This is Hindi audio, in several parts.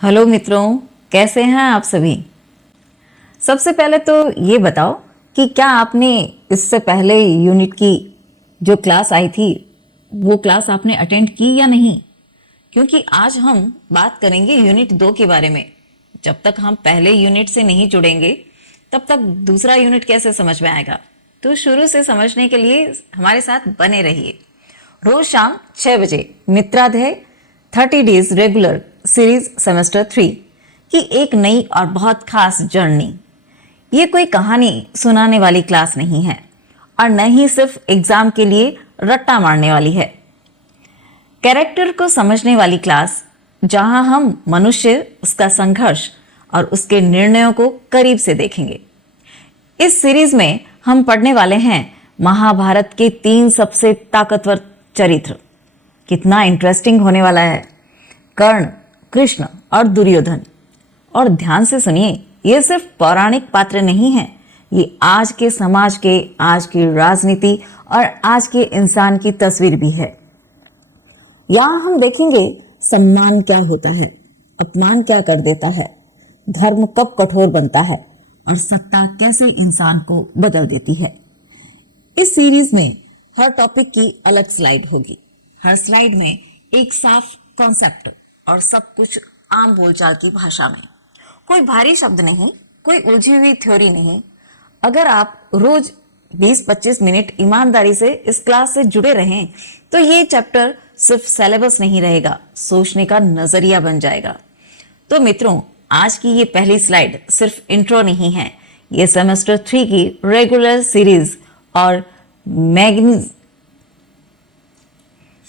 हेलो मित्रों, कैसे हैं आप सभी। सबसे पहले तो ये बताओ कि क्या आपने इससे पहले यूनिट की जो क्लास आई थी वो क्लास आपने अटेंड की या नहीं। क्योंकि आज हम बात करेंगे यूनिट 2 के बारे में। जब तक हम पहले यूनिट से नहीं जुड़ेंगे तब तक दूसरा यूनिट कैसे समझ में आएगा। तो शुरू से समझने के लिए हमारे साथ बने रहिए। रोज शाम 6 बजे मित्राध्याय 30 डेज रेगुलर सीरीज सेमेस्टर 3 की एक नई और बहुत खास जर्नी। ये कोई कहानी सुनाने वाली क्लास नहीं है और न ही सिर्फ एग्जाम के लिए रट्टा मारने वाली है। कैरेक्टर को समझने वाली क्लास, जहां हम मनुष्य, उसका संघर्ष और उसके निर्णयों को करीब से देखेंगे। इस सीरीज में हम पढ़ने वाले हैं महाभारत के 3 सबसे ताकतवर चरित्र। कितना इंटरेस्टिंग होने वाला है। कर्ण, कृष्ण और दुर्योधन। और ध्यान से सुनिए, ये सिर्फ पौराणिक पात्र नहीं हैं, ये आज के समाज के, आज की राजनीति और आज के इंसान की तस्वीर भी है। यहां हम देखेंगे सम्मान क्या होता है, अपमान क्या कर देता है, धर्म कब कठोर बनता है और सत्ता कैसे इंसान को बदल देती है। इस सीरीज में हर टॉपिक की अलग स्लाइड होगी। हर स्लाइड में एक साफ कॉन्सेप्ट और सब कुछ आम बोलचाल की भाषा में। कोई भारी शब्द नहीं, कोई उलझी हुई थ्योरी नहीं। अगर आप रोज 20-25 मिनट ईमानदारी से इस क्लास से जुड़े रहें तो ये चैप्टर सिर्फ सिलेबस नहीं रहेगा, सोचने का नजरिया बन जाएगा। तो मित्रों, आज की ये पहली स्लाइड सिर्फ इंट्रो नहीं है, ये सेमेस्टर 3 की रेगुलर सीरीज और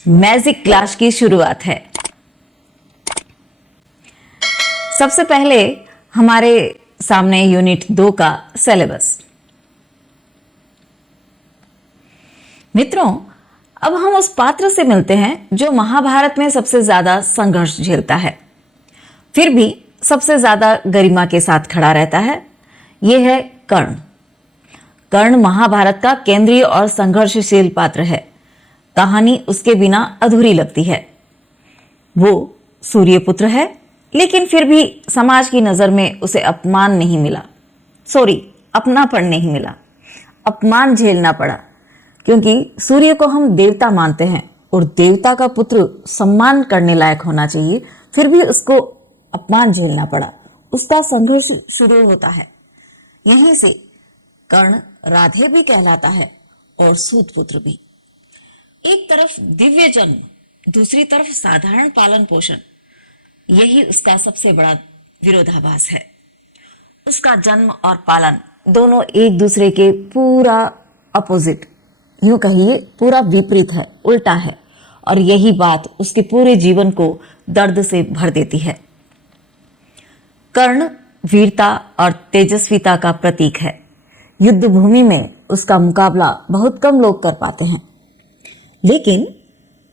मैजिक क्लास की शुरुआत है। सबसे पहले हमारे सामने यूनिट 2 का सिलेबस। मित्रों, अब हम उस पात्र से मिलते हैं जो महाभारत में सबसे ज्यादा संघर्ष झेलता है, फिर भी सबसे ज्यादा गरिमा के साथ खड़ा रहता है। यह है कर्ण। कर्ण महाभारत का केंद्रीय और संघर्षशील पात्र है। कहानी उसके बिना अधूरी लगती है। वो सूर्यपुत्र है, लेकिन फिर भी समाज की नजर में उसे अपमान नहीं मिला, अपनापन नहीं मिला, अपमान झेलना पड़ा। क्योंकि सूर्य को हम देवता मानते हैं और देवता का पुत्र सम्मान करने लायक होना चाहिए, फिर भी उसको अपमान झेलना पड़ा। उसका संघर्ष शुरू होता है। यहीं से कर्ण राधे भी कहलाता है और सूत पुत्र भी। एक तरफ दिव्य जन्म, दूसरी तरफ साधारण पालन पोषण, यही उसका सबसे बड़ा विरोधाभास है। उसका जन्म और पालन दोनों एक दूसरे के पूरा अपोजिट, यूं कहिए पूरा विपरीत है, उल्टा है। और यही बात उसके पूरे जीवन को दर्द से भर देती है। कर्ण वीरता और तेजस्विता का प्रतीक है। युद्ध भूमि में उसका मुकाबला बहुत कम लोग कर पाते हैं। लेकिन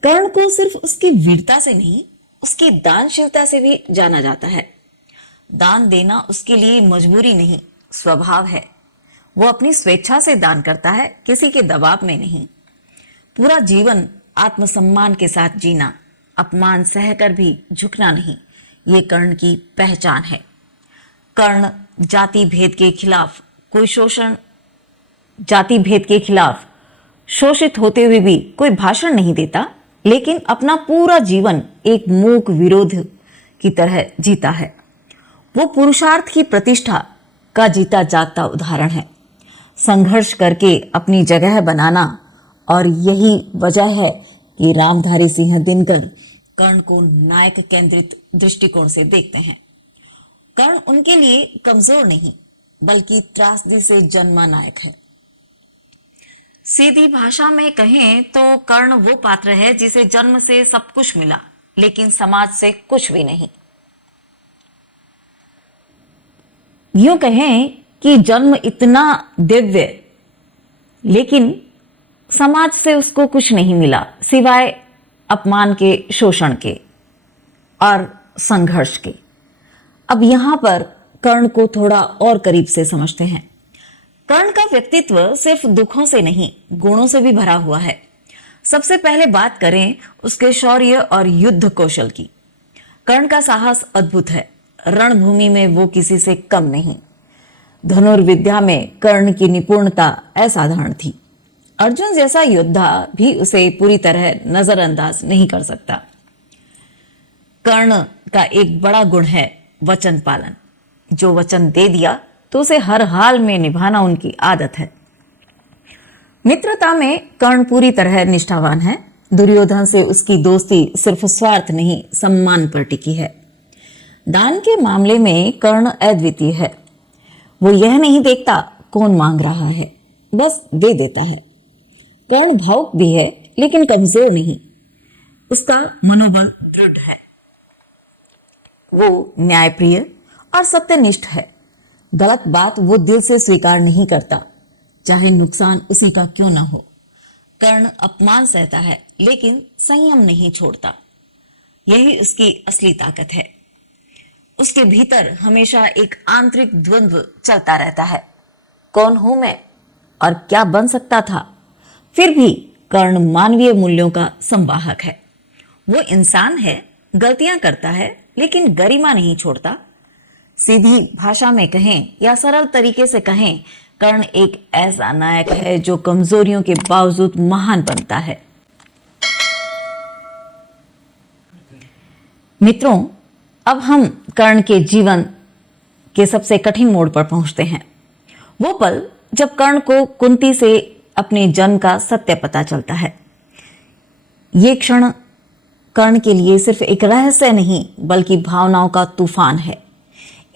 कर्ण को सिर्फ उसकी वीरता से नहीं, उसकी दानशीलता से भी जाना जाता है। दान देना उसके लिए मजबूरी नहीं, स्वभाव है। वो अपनी स्वेच्छा से दान करता है, किसी के दबाव में नहीं। पूरा जीवन आत्मसम्मान के साथ जीना, अपमान सहकर भी झुकना नहीं, ये कर्ण की पहचान है। कर्ण जाति भेद के खिलाफ शोषित होते हुए भी कोई भाषण नहीं देता, लेकिन अपना पूरा जीवन एक मूक विरोध की तरह जीता है। वो पुरुषार्थ की प्रतिष्ठा का जीता जागता उदाहरण है। संघर्ष करके अपनी जगह बनाना, और यही वजह है कि रामधारी सिंह दिनकर कर्ण को नायक केंद्रित दृष्टिकोण से देखते हैं। कर्ण उनके लिए कमजोर नहीं, बल्कि त्रासदी से जन्मा नायक है। सीधी भाषा में कहें तो कर्ण वो पात्र है जिसे जन्म से सब कुछ मिला, लेकिन समाज से कुछ भी नहीं। यूं कहें कि जन्म इतना दिव्य, लेकिन समाज से उसको कुछ नहीं मिला सिवाय अपमान के, शोषण के और संघर्ष के। अब यहां पर कर्ण को थोड़ा और करीब से समझते हैं। कर्ण का व्यक्तित्व सिर्फ दुखों से नहीं, गुणों से भी भरा हुआ है। सबसे पहले बात करें उसके शौर्य और युद्ध कौशल की। कर्ण का साहस अद्भुत है। रणभूमि में वो किसी से कम नहीं। धनुर्विद्या में कर्ण की निपुणता असाधारण थी। अर्जुन जैसा योद्धा भी उसे पूरी तरह नजरअंदाज नहीं कर सकता। कर्ण का एक बड़ा गुण है वचन पालन। जो वचन दे दिया तो उसे हर हाल में निभाना उनकी आदत है। मित्रता में कर्ण पूरी तरह निष्ठावान है। दुर्योधन से उसकी दोस्ती सिर्फ स्वार्थ नहीं, सम्मान पर टिकी है। दान के मामले में कर्ण अद्वितीय है। वो यह नहीं देखता कौन मांग रहा है, बस दे देता है। कर्ण भावुक भी है लेकिन कमजोर नहीं। उसका मनोबल दृढ़ है। वो न्यायप्रिय और सत्यनिष्ठ है। गलत बात वो दिल से स्वीकार नहीं करता, चाहे नुकसान उसी का क्यों ना हो। कर्ण अपमान सहता है लेकिन संयम नहीं छोड़ता। यही उसकी असली ताकत है। उसके भीतर हमेशा एक आंतरिक द्वंद्व चलता रहता है। कौन हूं मैं और क्या बन सकता था। फिर भी कर्ण मानवीय मूल्यों का संवाहक है। वो इंसान है, गलतियां करता है लेकिन गरिमा नहीं छोड़ता। सीधी भाषा में कहें या सरल तरीके से कहें, कर्ण एक ऐसा नायक है जो कमजोरियों के बावजूद महान बनता है। मित्रों, अब हम कर्ण के जीवन के सबसे कठिन मोड़ पर पहुंचते हैं। वो पल जब कर्ण को कुंती से अपने जन्म का सत्य पता चलता है। ये क्षण कर्ण के लिए सिर्फ एक रहस्य नहीं बल्कि भावनाओं का तूफान है।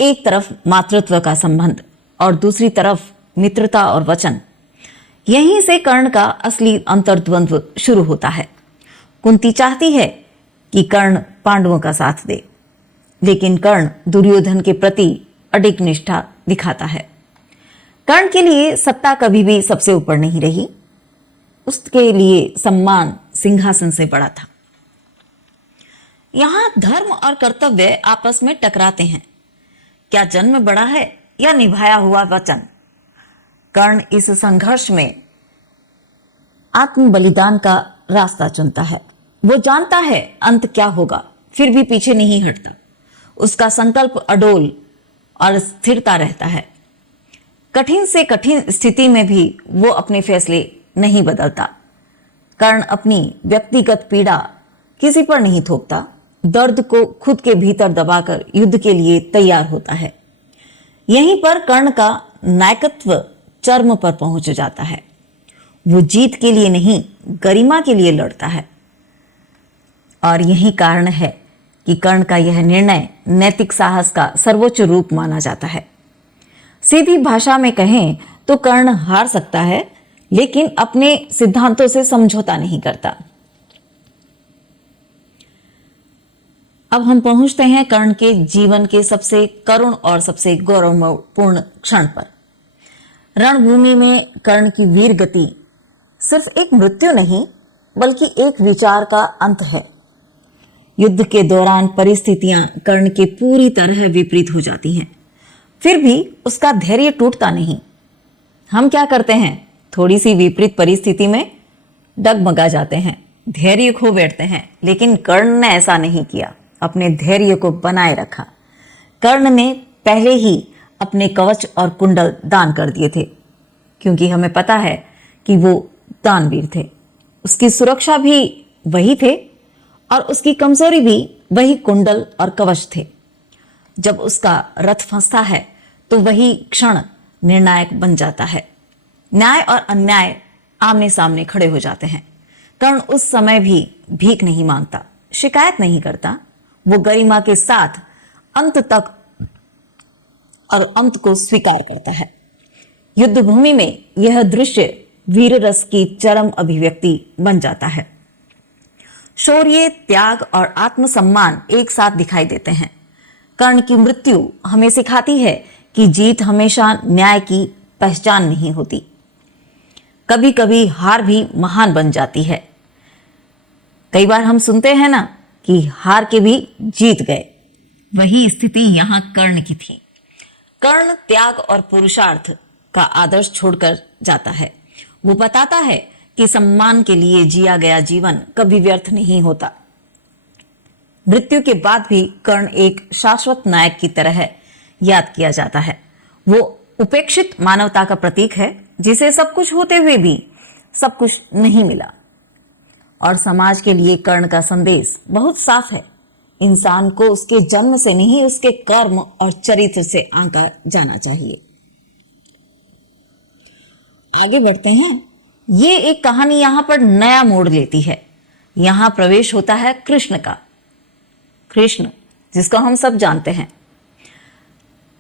एक तरफ मातृत्व का संबंध और दूसरी तरफ मित्रता और वचन। यहीं से कर्ण का असली अंतर्द्वंद्व शुरू होता है। कुंती चाहती है कि कर्ण पांडवों का साथ दे, लेकिन कर्ण दुर्योधन के प्रति अडिग निष्ठा दिखाता है। कर्ण के लिए सत्ता कभी भी सबसे ऊपर नहीं रही। उसके लिए सम्मान सिंहासन से बड़ा था। यहां धर्म और कर्तव्य आपस में टकराते हैं। क्या जन्म बड़ा है या निभाया हुआ वचन। कर्ण इस संघर्ष में आत्म बलिदान का रास्ता चुनता है। वो जानता है अंत क्या होगा, फिर भी पीछे नहीं हटता। उसका संकल्प अडोल और स्थिरता रहता है। कठिन से कठिन स्थिति में भी वो अपने फैसले नहीं बदलता। कर्ण अपनी व्यक्तिगत पीड़ा किसी पर नहीं थोपता। दर्द को खुद के भीतर दबाकर युद्ध के लिए तैयार होता है। यहीं पर कर्ण का नायकत्व चरम पर पहुंच जाता है। वो जीत के लिए नहीं, गरिमा के लिए लड़ता है। और यही कारण है कि कर्ण का यह निर्णय नैतिक साहस का सर्वोच्च रूप माना जाता है। सीधी भाषा में कहें तो कर्ण हार सकता है, लेकिन अपने सिद्धांतों से समझौता नहीं करता। अब हम पहुंचते हैं कर्ण के जीवन के सबसे करुण और सबसे गौरवपूर्ण क्षण पर। रणभूमि में कर्ण की वीर गति सिर्फ एक मृत्यु नहीं बल्कि एक विचार का अंत है। युद्ध के दौरान परिस्थितियां कर्ण के पूरी तरह विपरीत हो जाती हैं, फिर भी उसका धैर्य टूटता नहीं। हम क्या करते हैं, थोड़ी सी विपरीत परिस्थिति में डगमगा जाते हैं, धैर्य खो बैठते हैं। लेकिन कर्ण ने ऐसा नहीं किया, अपने धैर्य को बनाए रखा। कर्ण ने पहले ही अपने कवच और कुंडल दान कर दिए थे, क्योंकि हमें पता है कि वो दानवीर थे। उसकी सुरक्षा भी वही थे और उसकी कमजोरी भी वही कुंडल और कवच थे। जब उसका रथ फंसता है तो वही क्षण निर्णायक बन जाता है। न्याय और अन्याय आमने सामने खड़े हो जाते हैं। कर्ण उस समय भी भीख नहीं मांगता, शिकायत नहीं करता। वो गरिमा के साथ अंत तक और अंत को स्वीकार करता है। युद्ध भूमि में यह दृश्य वीर रस की चरम अभिव्यक्ति बन जाता है। शौर्य, त्याग और आत्मसम्मान एक साथ दिखाई देते हैं। कर्ण की मृत्यु हमें सिखाती है कि जीत हमेशा न्याय की पहचान नहीं होती। कभी कभी हार भी महान बन जाती है। कई बार हम सुनते हैं ना कि हार के भी जीत गए। वही स्थिति यहां कर्ण की थी। कर्ण त्याग और पुरुषार्थ का आदर्श छोड़कर जाता है। वो बताता है कि सम्मान के लिए जिया गया जीवन कभी व्यर्थ नहीं होता। मृत्यु के बाद भी कर्ण एक शाश्वत नायक की तरह याद किया जाता है। वो उपेक्षित मानवता का प्रतीक है, जिसे सब कुछ होते हुए भी सब कुछ नहीं मिला। और समाज के लिए कर्ण का संदेश बहुत साफ है। इंसान को उसके जन्म से नहीं, उसके कर्म और चरित्र से आंका जाना चाहिए। आगे बढ़ते हैं। ये एक कहानी यहां पर नया मोड़ लेती है। यहां प्रवेश होता है कृष्ण का। कृष्ण जिसको हम सब जानते हैं,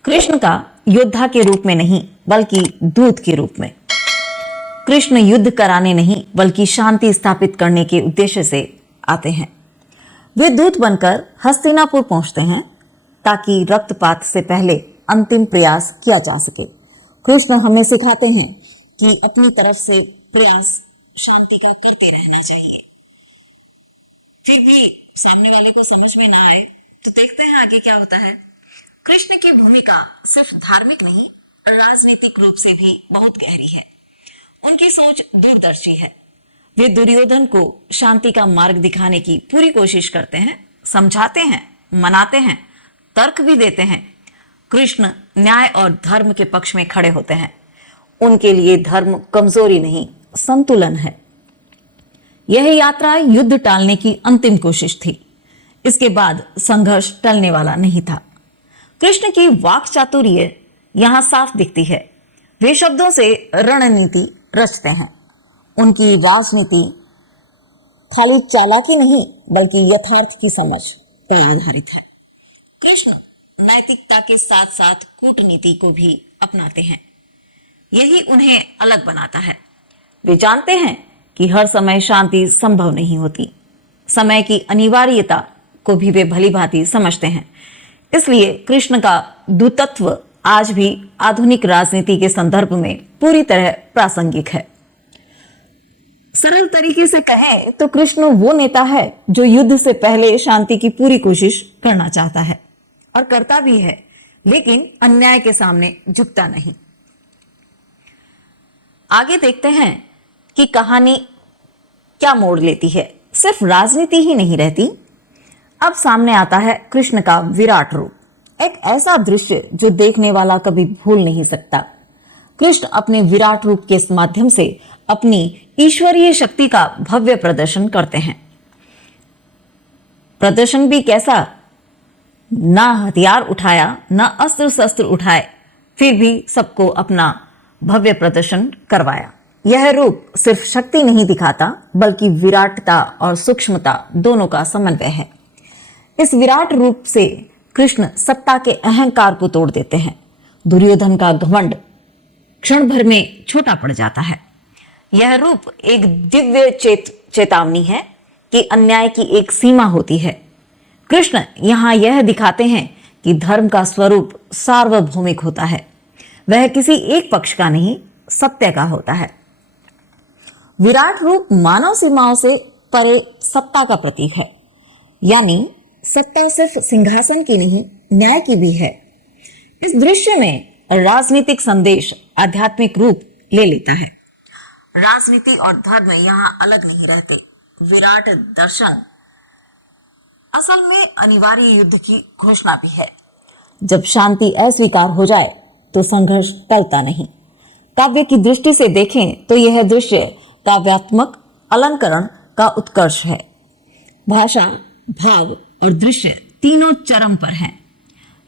कृष्ण का योद्धा के रूप में नहीं बल्कि दूत के रूप में। कृष्ण युद्ध कराने नहीं बल्कि शांति स्थापित करने के उद्देश्य से आते हैं। वे दूत बनकर हस्तिनापुर पहुंचते हैं ताकि रक्तपात से पहले अंतिम प्रयास किया जा सके। कृष्ण हमें सिखाते हैं कि अपनी तरफ से प्रयास शांति का करते रहना चाहिए। फिर भी सामने वाले को समझ में ना आए तो देखते हैं आगे क्या होता है। कृष्ण की भूमिका सिर्फ धार्मिक नहीं, राजनीतिक रूप से भी बहुत गहरी है। उनकी सोच दूरदर्शी है। वे दुर्योधन को शांति का मार्ग दिखाने की पूरी कोशिश करते हैं, समझाते हैं, मनाते हैं, तर्क भी देते हैं। कृष्ण न्याय और धर्म के पक्ष में खड़े होते हैं। उनके लिए धर्म कमजोरी नहीं, संतुलन है। यह यात्रा युद्ध टालने की अंतिम कोशिश थी। इसके बाद संघर्ष टलने वाला नहीं था। कृष्ण की वाक चातुर्य यहां साफ दिखती है। वे शब्दों से रणनीति रचते हैं। उनकी राजनीति खाली चालाकी नहीं बल्कि यथार्थ की समझ पर आधारित है। कृष्ण नैतिकता के साथ साथ कूटनीति को भी अपनाते हैं। यही उन्हें अलग बनाता है। वे जानते हैं कि हर समय शांति संभव नहीं होती। समय की अनिवार्यता को भी वे भलीभांति समझते हैं। इसलिए कृष्ण का दूतत्व आज भी आधुनिक राजनीति के संदर्भ में पूरी तरह प्रासंगिक है। सरल तरीके से कहें तो कृष्ण वो नेता है जो युद्ध से पहले शांति की पूरी कोशिश करना चाहता है और करता भी है, लेकिन अन्याय के सामने झुकता नहीं। आगे देखते हैं कि कहानी क्या मोड़ लेती है। सिर्फ राजनीति ही नहीं रहती। अब सामने आता है कृष्ण का विराट रूप, एक ऐसा दृश्य जो देखने वाला कभी भूल नहीं सकता। कृष्ण अपने विराट रूप के माध्यम से अपनी ईश्वरीय शक्ति का भव्य प्रदर्शन करते हैं। प्रदर्शन भी कैसा, ना हथियार उठाया, ना अस्त्र शस्त्र उठाए, फिर भी सबको अपना भव्य प्रदर्शन करवाया। यह रूप सिर्फ शक्ति नहीं दिखाता बल्कि विराटता और सूक्ष्मता दोनों का समन्वय है। इस विराट रूप से कृष्ण सत्ता के अहंकार को तोड़ देते हैं। दुर्योधन का घमंड क्षण भर में छोटा पड़ जाता है। यह रूप एक दिव्य चेतावनी है कि अन्याय की एक सीमा होती है। कृष्ण यहां यह दिखाते हैं कि धर्म का स्वरूप सार्वभौमिक होता है। वह किसी एक पक्ष का नहीं, सत्य का होता है। विराट रूप मानव सीमाओं से परे सत्ता का प्रतीक है। यानी सत्ता सिर्फ सिंहासन की नहीं, न्याय की भी है। इस दृश्य में राजनीतिक संदेश आध्यात्मिक रूप ले लेता है। राजनीति और धर्म यहां अलग नहीं रहते। विराट दर्शन असल में अनिवार्य युद्ध की घोषणा भी है। जब शांति अस्वीकार हो जाए तो संघर्ष टलता नहीं। काव्य की दृष्टि से देखें तो यह दृश्य काव्यात्मक अलंकरण का उत्कर्ष है। भाषा, भाव और दृश्य तीनों चरम पर हैं।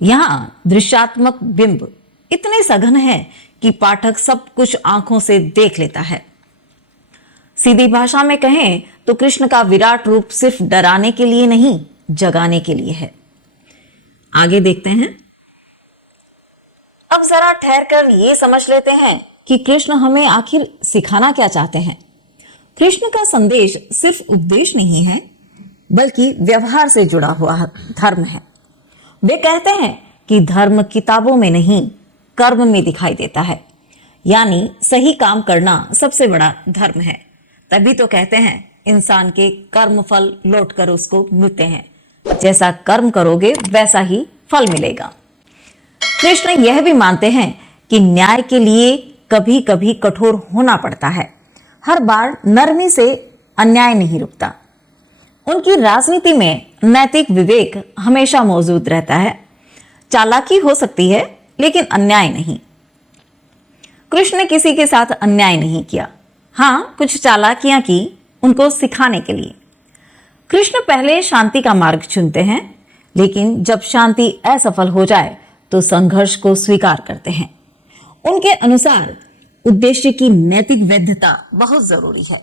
यहां दृश्यात्मक बिंब इतने सघन है कि पाठक सब कुछ आंखों से देख लेता है। सीधी भाषा में कहें तो कृष्ण का विराट रूप सिर्फ डराने के लिए नहीं, जगाने के लिए है। आगे देखते हैं। अब जरा ठहर कर ये समझ लेते हैं कि कृष्ण हमें आखिर सिखाना क्या चाहते हैं। कृष्ण का संदेश सिर्फ उपदेश नहीं है बल्कि व्यवहार से जुड़ा हुआ धर्म है। वे कहते हैं कि धर्म किताबों में नहीं, कर्म में दिखाई देता है। यानी सही काम करना सबसे बड़ा धर्म है। तभी तो कहते हैं इंसान के कर्म फल लौट कर उसको मिलते हैं। जैसा कर्म करोगे वैसा ही फल मिलेगा। कृष्ण यह भी मानते हैं कि न्याय के लिए कभी कभी कठोर होना पड़ता है। हर बार नरमी से अन्याय नहीं रुकता। उनकी राजनीति में नैतिक विवेक हमेशा मौजूद रहता है। चालाकी हो सकती है लेकिन अन्याय नहीं। कृष्ण ने किसी के साथ अन्याय नहीं किया। हाँ, कुछ चालाकियां की उनको सिखाने के लिए। कृष्ण पहले शांति का मार्ग चुनते हैं, लेकिन जब शांति असफल हो जाए तो संघर्ष को स्वीकार करते हैं। उनके अनुसार उद्देश्य की नैतिक वैधता बहुत जरूरी है।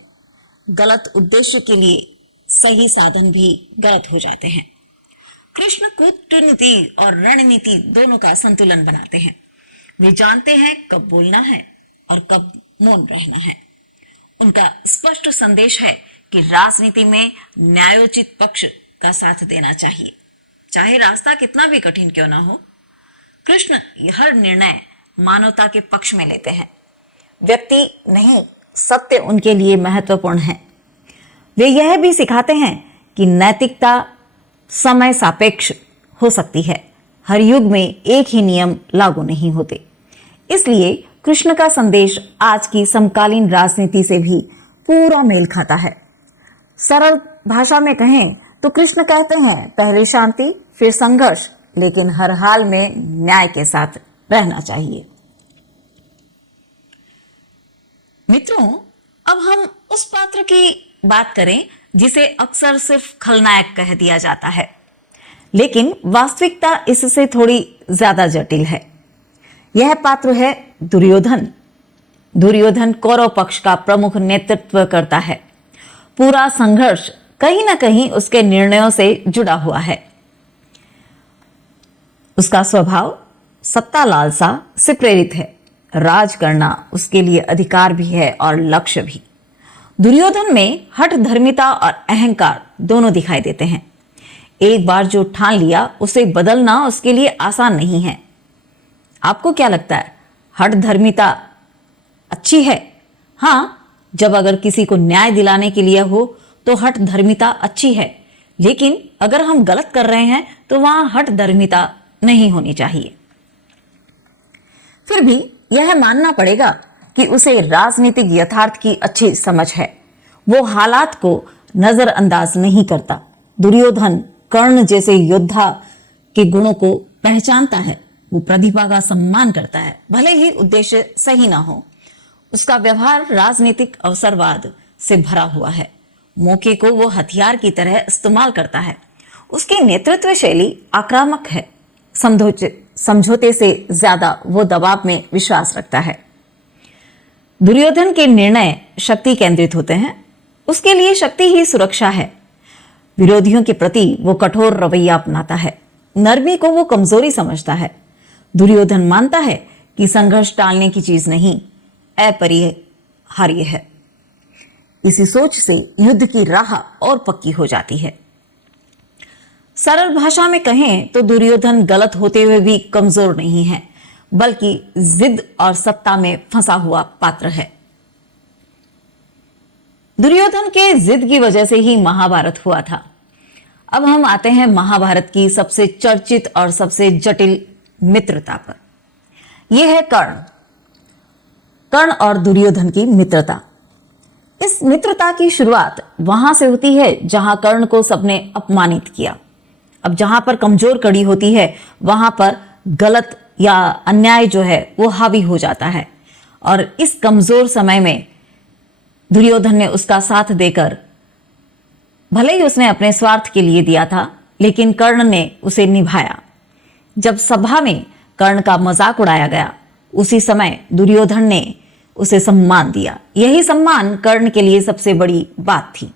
गलत उद्देश्य के लिए सही साधन भी गलत हो जाते हैं। कृष्ण कूटनीति और रणनीति दोनों का संतुलन बनाते हैं। वे जानते हैं कब बोलना है और कब मौन रहना है। उनका स्पष्ट संदेश है कि राजनीति में न्यायोचित पक्ष का साथ देना चाहिए, चाहे रास्ता कितना भी कठिन क्यों ना हो। कृष्ण हर निर्णय मानवता के पक्ष में लेते हैं। व्यक्ति नहीं, सत्य उनके लिए महत्वपूर्ण है। वे यह भी सिखाते हैं कि नैतिकता समय सापेक्ष हो सकती है। हर युग में एक ही नियम लागू नहीं होते। इसलिए कृष्ण का संदेश आज की समकालीन राजनीति से भी पूरा मेल खाता है। सरल भाषा में कहें तो कृष्ण कहते हैं पहले शांति फिर संघर्ष, लेकिन हर हाल में न्याय के साथ रहना चाहिए। मित्रों, अब हम उस पात्र की बात करें जिसे अक्सर सिर्फ खलनायक कह दिया जाता है, लेकिन वास्तविकता इससे थोड़ी ज्यादा जटिल है। यह पात्र है दुर्योधन। दुर्योधन कौरव पक्ष का प्रमुख नेतृत्व करता है। पूरा संघर्ष कहीं ना कहीं उसके निर्णयों से जुड़ा हुआ है। उसका स्वभाव सत्ता लालसा से प्रेरित है। राज करना उसके लिए अधिकार भी है और लक्ष्य भी। दुर्योधन में हठ धर्मिता और अहंकार दोनों दिखाई देते हैं। एक बार जो ठान लिया उसे बदलना उसके लिए आसान नहीं है। आपको क्या लगता है, हठ धर्मिता अच्छी है? हाँ, जब अगर किसी को न्याय दिलाने के लिए हो तो हठ धर्मिता अच्छी है, लेकिन अगर हम गलत कर रहे हैं तो वहां हठ धर्मिता नहीं होनी चाहिए। फिर भी यह मानना पड़ेगा कि उसे राजनीतिक यथार्थ की अच्छी समझ है। वो हालात को नजरअंदाज नहीं करता। दुर्योधन कर्ण जैसे योद्धा के गुणों को पहचानता है। वो प्रतिभा का सम्मान करता है, भले ही उद्देश्य सही ना हो। उसका व्यवहार राजनीतिक अवसरवाद से भरा हुआ है। मौके को वो हथियार की तरह इस्तेमाल करता है। उसकी नेतृत्व शैली आक्रामक है। समझौते से ज्यादा वो दबाव में विश्वास रखता है। दुर्योधन के निर्णय शक्ति केंद्रित होते हैं। उसके लिए शक्ति ही सुरक्षा है। विरोधियों के प्रति वो कठोर रवैया अपनाता है। नरमी को वो कमजोरी समझता है। दुर्योधन मानता है कि संघर्ष टालने की चीज नहीं, अपरिहार्य है। इसी सोच से युद्ध की राह और पक्की हो जाती है। सरल भाषा में कहें तो दुर्योधन गलत होते हुए भी कमजोर नहीं है, बल्कि जिद और सत्ता में फंसा हुआ पात्र है। दुर्योधन के जिद की वजह से ही महाभारत हुआ था। अब हम आते हैं महाभारत की सबसे चर्चित और सबसे जटिल मित्रता पर। यह है कर्ण। कर्ण और दुर्योधन की मित्रता। इस मित्रता की शुरुआत वहां से होती है जहां कर्ण को सबने अपमानित किया। अब जहां पर कमजोर कड़ी होती है वहां पर गलत या अन्याय जो है वो हावी हो जाता है, और इस कमजोर समय में दुर्योधन ने उसका साथ देकर, भले ही उसने अपने स्वार्थ के लिए दिया था, लेकिन कर्ण ने उसे निभाया। जब सभा में कर्ण का मजाक उड़ाया गया, उसी समय दुर्योधन ने उसे सम्मान दिया। यही सम्मान कर्ण के लिए सबसे बड़ी बात थी।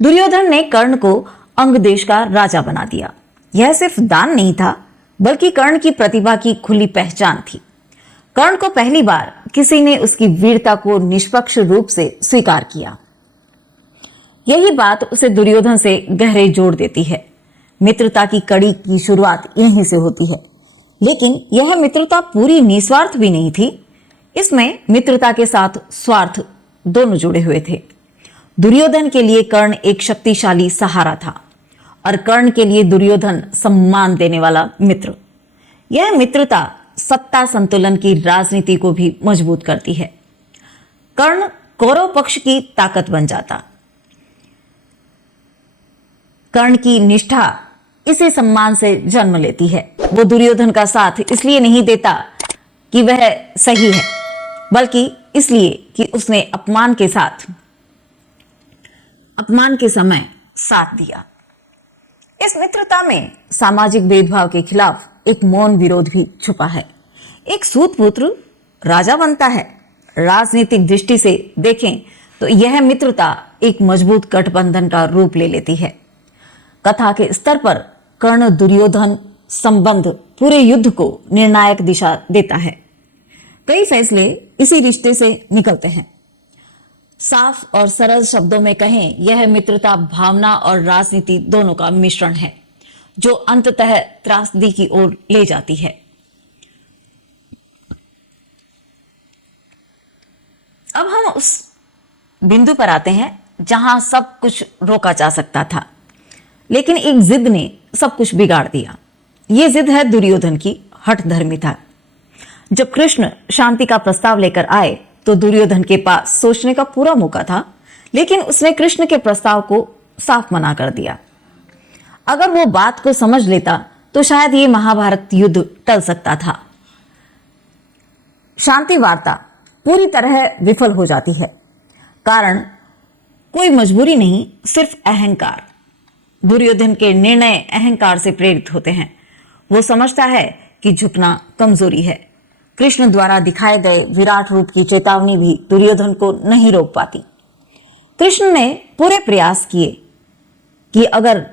दुर्योधन ने कर्ण को अंग देश का राजा बना दिया। यह सिर्फ दान नहीं था, बल्कि कर्ण की प्रतिभा की खुली पहचान थी। कर्ण को पहली बार किसी ने उसकी वीरता को निष्पक्ष रूप से स्वीकार किया। यही बात उसे दुर्योधन से गहरे जोड़ देती है। मित्रता की कड़ी की शुरुआत यहीं से होती है, लेकिन यह मित्रता पूरी निस्वार्थ भी नहीं थी। इसमें मित्रता के साथ स्वार्थ दोनों जुड़े हुए थे। दुर्योधन के लिए कर्ण एक शक्तिशाली सहारा था, और कर्ण के लिए दुर्योधन सम्मान देने वाला मित्र। यह मित्रता सत्ता संतुलन की राजनीति को भी मजबूत करती है। कर्ण कौरव पक्ष की ताकत बन जाता। कर्ण की निष्ठा इसी सम्मान से जन्म लेती है। वो दुर्योधन का साथ इसलिए नहीं देता कि वह सही है, बल्कि इसलिए कि उसने अपमान के समय साथ दिया। इस मित्रता में सामाजिक भेदभाव के खिलाफ एक मौन विरोध भी छुपा है। एक सूतपुत्र राजा बनता है। राजनीतिक दृष्टि से देखें तो यह मित्रता एक मजबूत गठबंधन का रूप ले लेती है। कथा के स्तर पर कर्ण दुर्योधन संबंध पूरे युद्ध को निर्णायक दिशा देता है। कई फैसले इसी रिश्ते से निकलते हैं। साफ और सरल शब्दों में कहें, यह मित्रता भावना और राजनीति दोनों का मिश्रण है, जो अंततः त्रासदी की ओर ले जाती है। अब हम उस बिंदु पर आते हैं जहां सब कुछ रोका जा सकता था, लेकिन एक जिद ने सब कुछ बिगाड़ दिया। यह जिद है दुर्योधन की हठधर्मिता। जब कृष्ण शांति का प्रस्ताव लेकर आए तो दुर्योधन के पास सोचने का पूरा मौका था, लेकिन उसने कृष्ण के प्रस्ताव को साफ मना कर दिया। अगर वो बात को समझ लेता तो शायद ये महाभारत युद्ध टल सकता था। शांति वार्ता पूरी तरह विफल हो जाती है। कारण कोई मजबूरी नहीं, सिर्फ अहंकार। दुर्योधन के निर्णय अहंकार से प्रेरित होते हैं। वो समझता है कि झुकना कमजोरी है। कृष्ण द्वारा दिखाए गए विराट रूप की चेतावनी भी दुर्योधन को नहीं रोक पाती। कृष्ण ने पूरे प्रयास किए कि अगर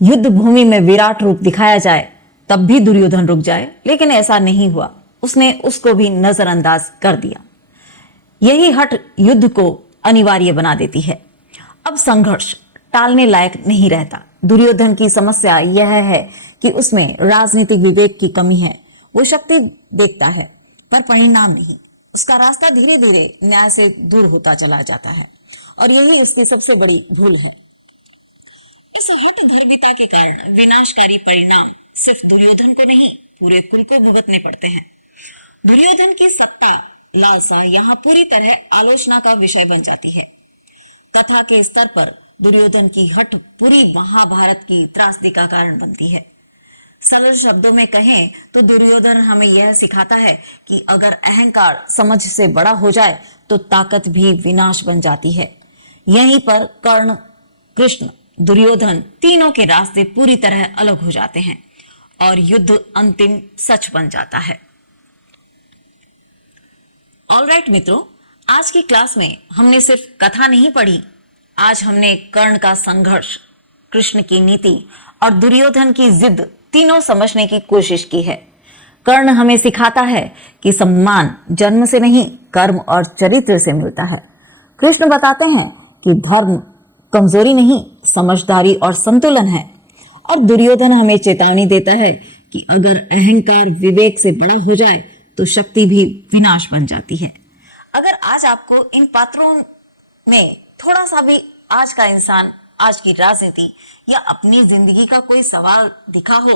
युद्ध भूमि में विराट रूप दिखाया जाए तब भी दुर्योधन रुक जाए, लेकिन ऐसा नहीं हुआ। उसने उसको भी नजरअंदाज कर दिया। यही हठ युद्ध को अनिवार्य बना देती है। अब संघर्ष टालने लायक नहीं रहता। दुर्योधन की समस्या यह है कि उसमें राजनीतिक विवेक की कमी है। वो शक्ति देखता है पर परिणाम नहीं। उसका रास्ता धीरे धीरे न्याय से दूर होता चला जाता है, और यही उसकी सबसे बड़ी भूल है। इस हठधर्मिता के कारण विनाशकारी परिणाम सिर्फ दुर्योधन को नहीं, पूरे कुल को भुगतने पड़ते हैं। दुर्योधन की सत्ता लालसा यहाँ पूरी तरह आलोचना का विषय बन जाती है। कथा के स्तर पर दुर्योधन की हठ पूरी महाभारत की त्रासदी का कारण बनती है। सरल शब्दों में कहें तो दुर्योधन हमें यह सिखाता है कि अगर अहंकार समझ से बड़ा हो जाए तो ताकत भी विनाश बन जाती है। यहीं पर कर्ण, कृष्ण, दुर्योधन तीनों के रास्ते पूरी तरह अलग हो जाते हैं और युद्ध अंतिम सच बन जाता है। ऑलराइट मित्रों, आज की क्लास में हमने सिर्फ कथा नहीं पढ़ी। आज हमने कर्ण का संघर्ष, कृष्ण की नीति और दुर्योधन की जिद तीनों समझने की कोशिश की है। कर्ण हमें सिखाता है कि सम्मान जन्म से नहीं, कर्म और चरित्र से मिलता है। कृष्ण बताते हैं कि धर्म कमजोरी नहीं, समझदारी और संतुलन है। और दुर्योधन हमें चेतावनी देता है कि अगर अहंकार विवेक से बड़ा हो जाए तो शक्ति भी विनाश बन जाती है। अगर आज आपको इन पात्रों में थोड़ा सा भी आज का इंसान, आज की राजनीति या अपनी जिंदगी का कोई सवाल दिखा हो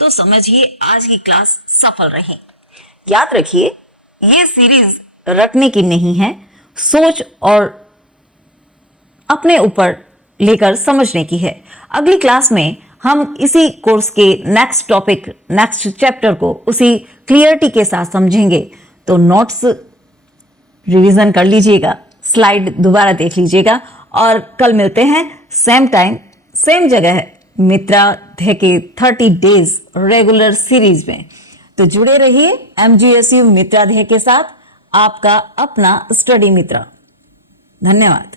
तो समझिए आज की क्लास सफल रही। याद रखिए, ये सीरीज रटने की नहीं है, सोच और अपने ऊपर लेकर समझने की है। अगली क्लास में हम इसी कोर्स के नेक्स्ट टॉपिक, नेक्स्ट चैप्टर को उसी क्लियरिटी के साथ समझेंगे। तो नोट्स रिवीजन कर लीजिएगा, स्लाइड दोबारा देख लीजिएगा और कल मिलते हैं सेम टाइम सेम जगह मित्राध्याय के 30 डेज रेगुलर सीरीज में। तो जुड़े रहिए MGSU मित्राध्याय के साथ, आपका अपना स्टडी मित्र। धन्यवाद।